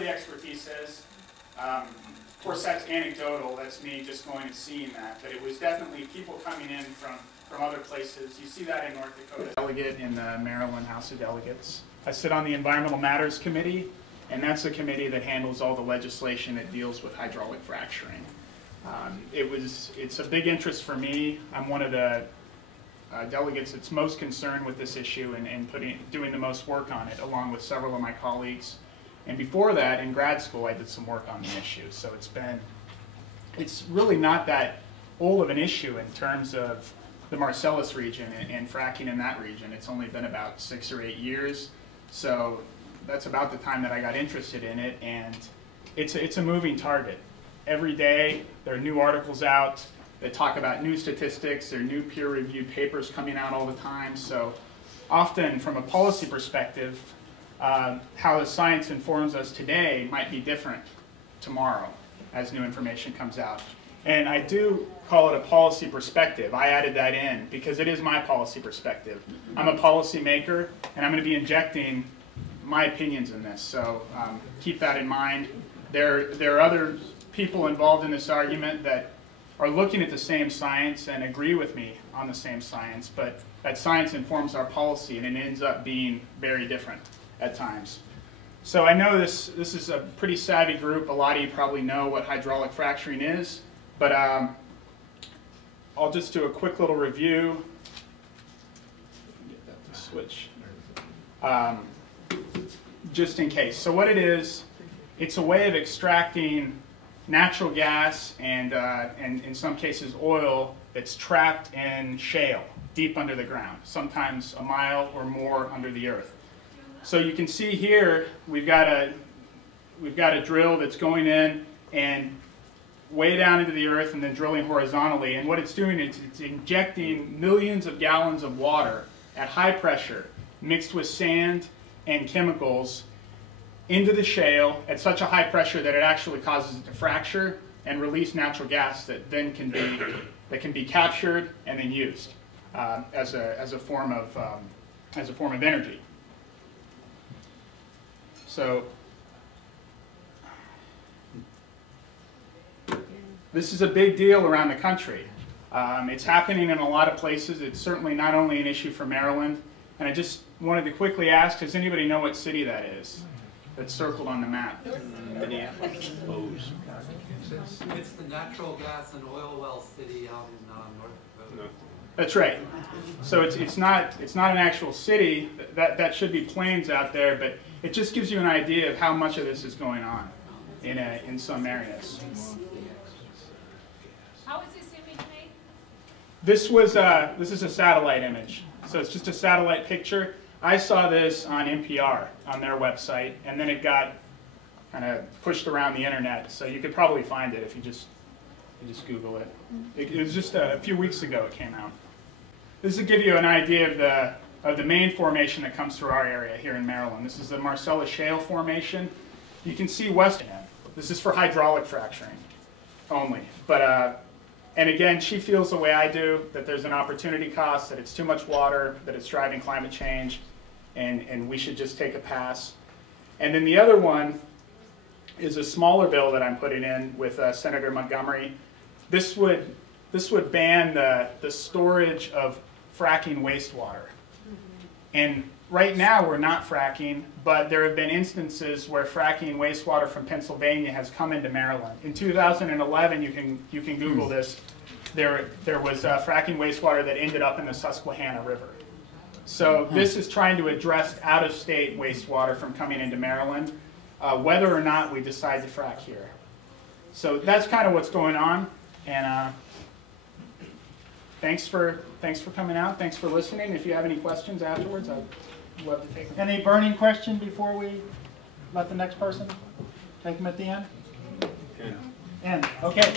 the expertise is. Of course, that's anecdotal. That's me just going and seeing that. But it was definitely people coming in from other places. You see that in North Dakota. Delegate in the Maryland House of Delegates. I sit on the Environmental Matters Committee, and that's the committee that handles all the legislation that deals with hydraulic fracturing. It's a big interest for me. I'm one of the delegates that's most concerned with this issue and doing the most work on it, along with several of my colleagues. And before that, in grad school, I did some work on the issue. So it's really not that old of an issue in terms of the Marcellus region and fracking in that region. It's only been about 6 or 8 years. So that's about the time that I got interested in it, and it's a moving target. Every day there are new articles out that talk about new statistics. There are new peer-reviewed papers coming out all the time. So often from a policy perspective, how the science informs us today might be different tomorrow as new information comes out. And I do call it a policy perspective. I added that in because it is my policy perspective. I'm a policy maker, and I'm going to be injecting my opinions in this. So keep that in mind. There are other people involved in this argument that are looking at the same science and agree with me on the same science, but that science informs our policy, and it ends up being very different at times. So I know this is a pretty savvy group. A lot of you probably know what hydraulic fracturing is, but I'll just do a quick little review. Get that to switch. Just in case. So what it is, it's a way of extracting natural gas and in some cases oil that's trapped in shale deep under the ground, sometimes a mile or more under the earth. So you can see here we've got a drill that's going in and way down into the earth and then drilling horizontally, and what it's doing is it's injecting millions of gallons of water at high pressure mixed with sand and chemicals into the shale at such a high pressure that it actually causes it to fracture and release natural gas that then can be captured and then used as a form of energy. So this is a big deal around the country. It's happening in a lot of places. It's certainly not only an issue for Maryland. And I just wanted to quickly ask, does anybody know what city that is? That's circled on the map. Minneapolis. It's the natural gas and oil well city out in North Dakota. No. That's right. So it's not an actual city. That should be plains out there, but it just gives you an idea of how much of this is going on in some areas. How is this image made? This is a satellite image. So it's just a satellite picture. I saw this on NPR on their website, and then it got kind of pushed around the internet. So you could probably find it if you just Google it. It was just a few weeks ago it came out. This will give you an idea of the main formation that comes through our area here in Maryland. This is the Marcellus Shale Formation. You can see west end. This is for hydraulic fracturing only. But and again, she feels the way I do, that there's an opportunity cost, that it's too much water, that it's driving climate change, and we should just take a pass. And then the other one is a smaller bill that I'm putting in with Senator Montgomery. This would ban the storage of fracking wastewater. And right now we're not fracking, but there have been instances where fracking wastewater from Pennsylvania has come into Maryland. In 2011, you can Google this. There was fracking wastewater that ended up in the Susquehanna River. So this is trying to address out-of-state wastewater from coming into Maryland, whether or not we decide to frack here. So that's kind of what's going on. And thanks for coming out. Thanks for listening. If you have any questions afterwards, I'd love to take them. Any burning question before we let the next person take them at the end? End. Okay.